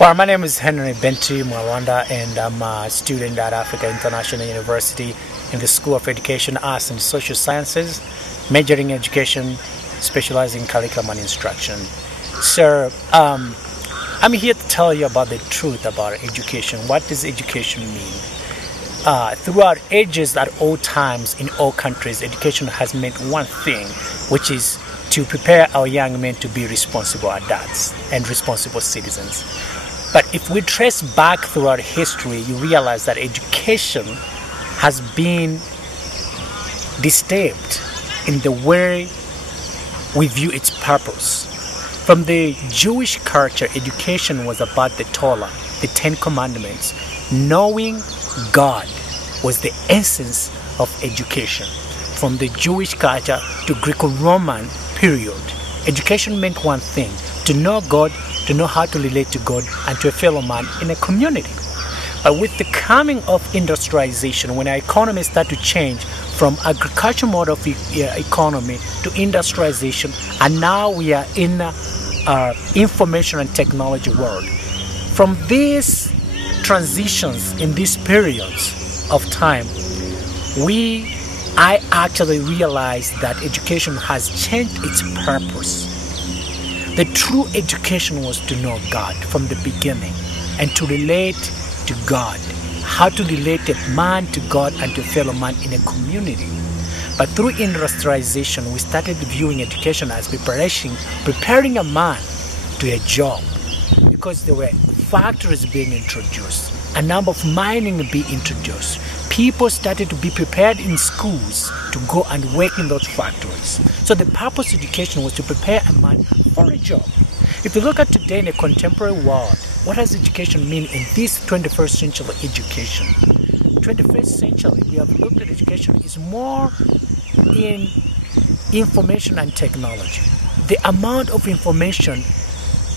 Well, my name is Henry Benti Mwalwanda, and I'm a student at Africa International University in the School of Education, Arts and Social Sciences, majoring in education, specializing in curriculum and instruction. Sir, I'm here to tell you about the truth about education. What does education mean? Throughout ages, at all times, in all countries, education has meant one thing, which is to prepare our young men to be responsible adults and responsible citizens. But if we trace back throughout history, you realize that education has been disturbed in the way we view its purpose. From the Jewish culture, education was about the Torah, the Ten Commandments. Knowing God was the essence of education. From the Jewish culture to Greco-Roman period, education meant one thing: to know God, to know how to relate to God and to a fellow man in a community. But with the coming of industrialization, when our economy started to change from agricultural mode of economy to industrialization, and now we are in information and technology world. From these transitions in these periods of time, I actually realized that education has changed its purpose. The true education was to know God from the beginning and to relate to God, how to relate a man to God and to a fellow man in a community. But through industrialization, we started viewing education as preparing a man to a job, because there were factories being introduced, a number of mining being introduced. People started to be prepared in schools to go and work in those factories. So the purpose of education was to prepare a man for a job. If you look at today in a contemporary world, what does education mean in this 21st century education? 21st century, we have looked at education is more in information and technology. The amount of information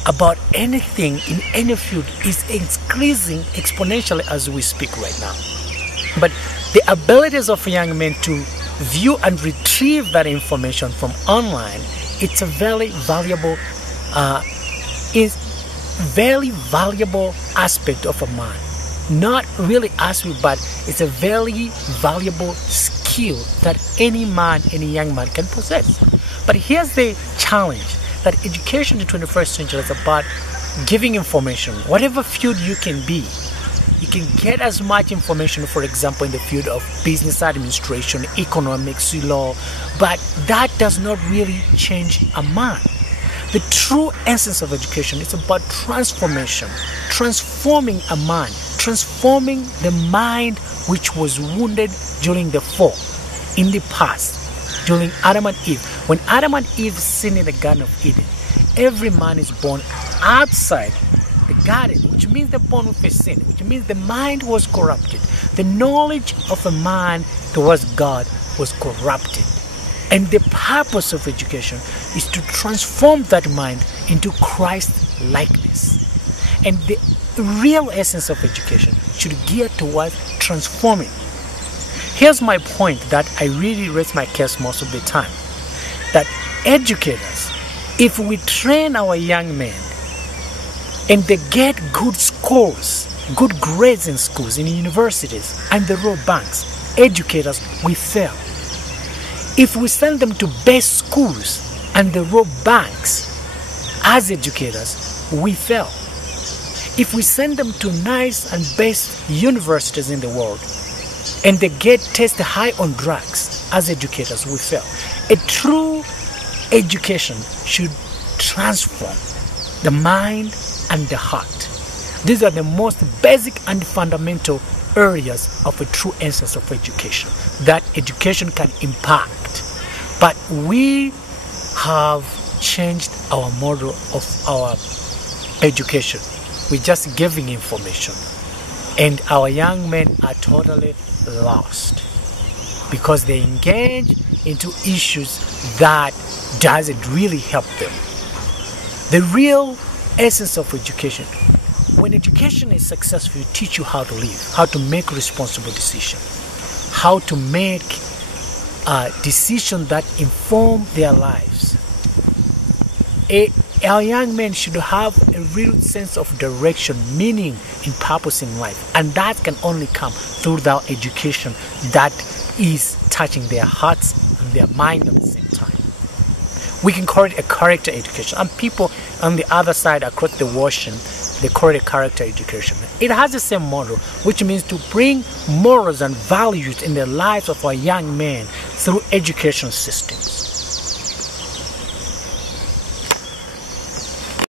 about anything in any field is increasing exponentially as we speak right now. But the abilities of young men to view and retrieve that information from online, it's a very valuable aspect of a man. Not really aspect, but it's a very valuable skill that any man, any young man can possess. But here's the challenge, that education in the 21st century is about giving information. Whatever field you can be, you can get as much information, for example, in the field of business administration, economics, law, but that does not really change a man. The true essence of education is about transformation, transforming a man, transforming the mind which was wounded during the fall, in the past, during Adam and Eve. When Adam and Eve sinned in the Garden of Eden, every man is born outside the garden, which means they're born with a sin, which means the mind was corrupted. The knowledge of a man towards God was corrupted. And the purpose of education is to transform that mind into Christ likeness. And the real essence of education should gear towards transforming. Here's my point that I really raise my case most of the time, that educators, if we train our young men and they get good scores, good grades in schools, in universities, and the road banks, educators will fail. If we send them to best schools and the road banks, as educators, we fail. If we send them to nice and best universities in the world and they get tested high on drugs, as educators, we fail. A true education should transform the mind and the heart. These are the most basic and fundamental areas of a true essence of education that education can impact. But we have changed our model of our education. We're just giving information, and our young men are totally lost because they engage into issues that doesn't really help them. The real essence of education, when education is successful, it teach you how to live, how to make responsible decisions, how to make decisions that inform their lives. our young men should have a real sense of direction, meaning, and purpose in life. And that can only come through the education that is touching their hearts and their mind at the same time. We can call it a character education. And people on the other side across the ocean, they call it a character education. It has the same model, which means to bring morals and values in the lives of our young men through education systems.